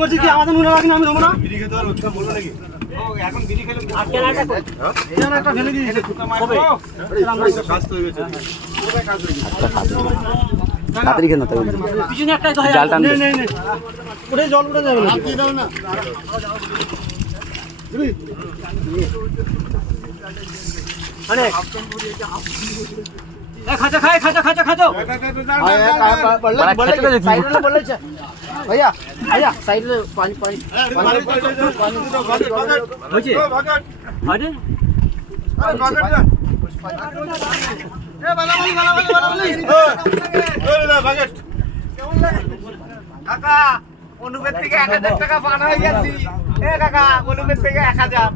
বলছি কি আমাদের নুনে রাখি আমি দেবো না এখন বিড়ি খেলে একটা ফেলে দিয়েছে তাড়াতাড়ি কেন পিছনে একটা জাল টান উঠে জল উঠে যাবে না খাঁচা খাই খাঁচা খাঁচা খাঁচো भैया भैया साइड में पानी पानी হয়েছে আরে কাকা অনুপের থেকে 1000 টাকা পান হয়ে গেছি কাকা অনুপের থেকে 1000